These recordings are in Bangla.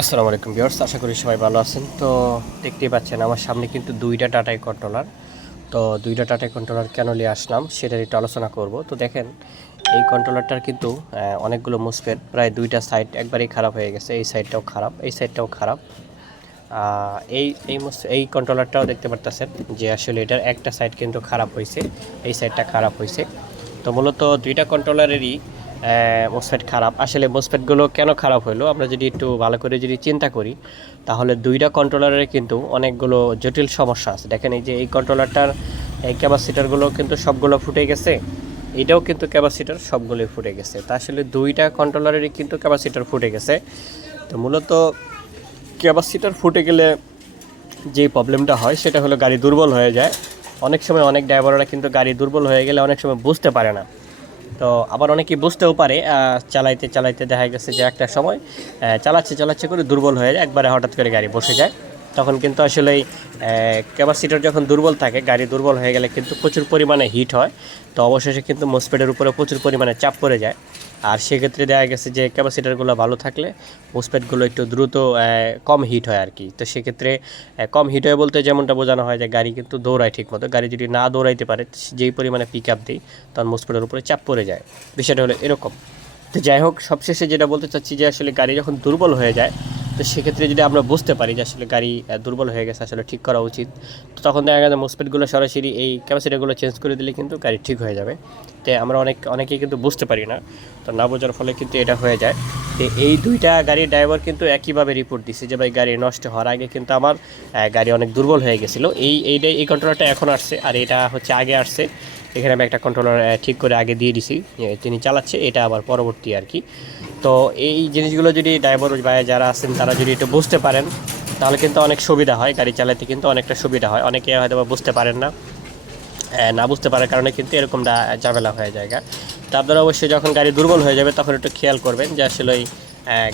আসসালামু আলাইকুম ভিউয়ার্স, আশা করি সবাই ভালো আছেন। তো দেখতেই পাচ্ছেন আমার সামনে কিন্তু দুইটা টাটাই কন্ট্রোলার। তো দুইটা টাটাই কন্ট্রোলার কেন নিয়ে আসলাম সেটার একটু আলোচনা করব। তো দেখেন এই কন্ট্রোলারটার কিন্তু অনেকগুলো মুসফেট, প্রায় দুইটা সাইড একবারেই খারাপ হয়ে গেছে। এই সাইডটাও খারাপ, এই সাইডটাও খারাপ। এই এই এই কন্ট্রোলারটাও দেখতে পারতেছেন যে আসলে এটার একটা সাইড কিন্তু খারাপ হয়েছে, এই সাইডটা খারাপ হয়েছে। তো মূলত দুইটা কন্ট্রোলারেরই মোসফেট খারাপ। আসলে মোসফেটগুলো কেন খারাপ হলো আমরা যদি একটু ভালো করে যদি চিন্তা করি, তাহলে দুইটা কন্ট্রোলারের কিন্তু অনেকগুলো জটিল সমস্যা আছে। দেখেন এই যে এই কন্ট্রোলারটার এই ক্যাপাসিটারগুলো কিন্তু সবগুলো ফুটে গেছে, এটাও কিন্তু ক্যাপাসিটার সবগুলোই ফুটে গেছে। তা আসলে দুইটা কন্ট্রোলারেরই কিন্তু ক্যাপাসিটার ফুটে গেছে। তো মূলত ক্যাপাসিটার ফুটে গেলে যে প্রবলেমটা হয় সেটা হলো গাড়ি দুর্বল হয়ে যায়। অনেক সময় অনেক ড্রাইভাররা কিন্তু গাড়ি দুর্বল হয়ে গেলে অনেক সময় বুঝতে পারে না। তো আবার অনেকেই বুঝতেও পারে, চালাইতে চালাইতে দেখা গেছে যে একটা সময় চালাচ্ছে করে দুর্বল হয়ে যায়, একবারে হঠাৎ করে গাড়ি বসে যায়। তখন কিন্তু আসলে ক্যাপাসিটার যখন দুর্বল থাকে, গাড়ি দুর্বল হয়ে গেলে কিন্তু প্রচুর পরিমাণে হিট হয়। তো অবশেষে কিন্তু মোসফেটের উপরে প্রচুর পরিমাণে চাপ পড়ে যায়। আর সেক্ষেত্রে দেখা গেছে যে ক্যাপাসিটারগুলো ভালো থাকলে মোসফেটগুলো একটু দ্রুত কম হিট হয় আর কি। তো সেক্ষেত্রে কম হিট হয় বলতে যেমনটা বোঝানো হয় যে গাড়ি কিন্তু দৌড়ায় ঠিক মতো। গাড়ি যদি না দৌড়াইতে পারে, যেই পরিমাণে পিক আপ দিই, তখন মোসফেটের উপরে চাপ পড়ে যায়। বিষয়টা হলো এরকম। তো যাই হোক, সবশেষে যেটা বলতে চাচ্ছি যে আসলে গাড়ি যখন দুর্বল হয়ে যায়, তো সেক্ষেত্রে যদি আমরা বুঝতে পারি যে আসলে গাড়ি দুর্বল হয়ে গেছে, আসলে ঠিক করা উচিত, তো তখন দেখা গেছে মোসফেটগুলো সরাসরি এই ক্যাপাসিটারগুলো চেঞ্জ করে দিলে কিন্তু গাড়ি ঠিক হয়ে যাবে। তো আমরা অনেকেই কিন্তু বুঝতে পারি না, তো না বোঝার ফলে কিন্তু এটা হয়ে যায়। তো এই দুইটা গাড়ির ড্রাইভার কিন্তু একইভাবে রিপোর্ট দিচ্ছে যে ভাই গাড়ি নষ্ট হওয়ার আগে কিন্তু আমার গাড়ি অনেক দুর্বল হয়ে গেছিলো। এই কন্ট্রোলারটা এখন আসছে, আর এটা হচ্ছে আগে আসছে। এখানে আমি একটা কন্ট্রোলার ঠিক করে আগে দিয়ে দিছি, তিনি চালাচ্ছে, এটা আবার পরবর্তী আর কি। তো এই জিনিসগুলো যদি ড্রাইভার বা যারা আছেন তারা যদি একটু বুঝতে পারেন, তাহলে কিন্তু অনেক সুবিধা হয়, গাড়ি চালাতে কিন্তু অনেকটা সুবিধা হয়। অনেকে হয়তো বুঝতে পারেন না, না বুঝতে পারার কারণে কিন্তু এরকমটা ঝামেলা হয়ে যায়। তো আপনারা অবশ্যই যখন গাড়ি দুর্বল হয়ে যাবে তখন একটু খেয়াল করবেন যে আসলে ওই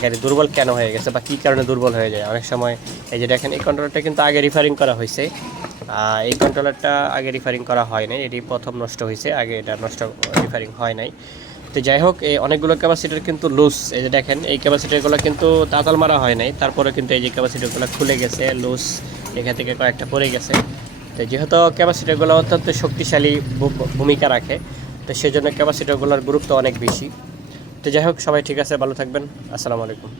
গাড়ি দুর্বল কেন হয়ে গেছে বা কী কারণে দুর্বল হয়ে যায়। অনেক সময় এই যে দেখেন এই কন্ট্রোলারটা কিন্তু আগে রিফারিং করা হয়েছে, এই কন্ট্রোলারটা আগে রিফারিং করা হয় নাই, এটি প্রথম নষ্ট হয়েছে, আগে এটা রিফারিং হয় নাই। তো যাই হোক, এই অনেকগুলো ক্যাপাসিটার কিন্তু লুজ। এই যে দেখেন এই ক্যাপাসিটারগুলো কিন্তু তাতাল মারা হয় নাই, তারপরে কিন্তু এই যে ক্যাপাসিটারগুলো খুলে গেছে, লুজ এখান থেকে কয়েকটা পড়ে গেছে। তো যেহেতু ক্যাপাসিটারগুলো অত্যন্ত শক্তিশালী ভূমিকা রাখে, তো সেজন্য ক্যাপাসিটারগুলোর গুরুত্ব অনেক বেশি। তো যাই হোক, সবাই ঠিক আছে, ভালো থাকবেন। আসসালামু আলাইকুম।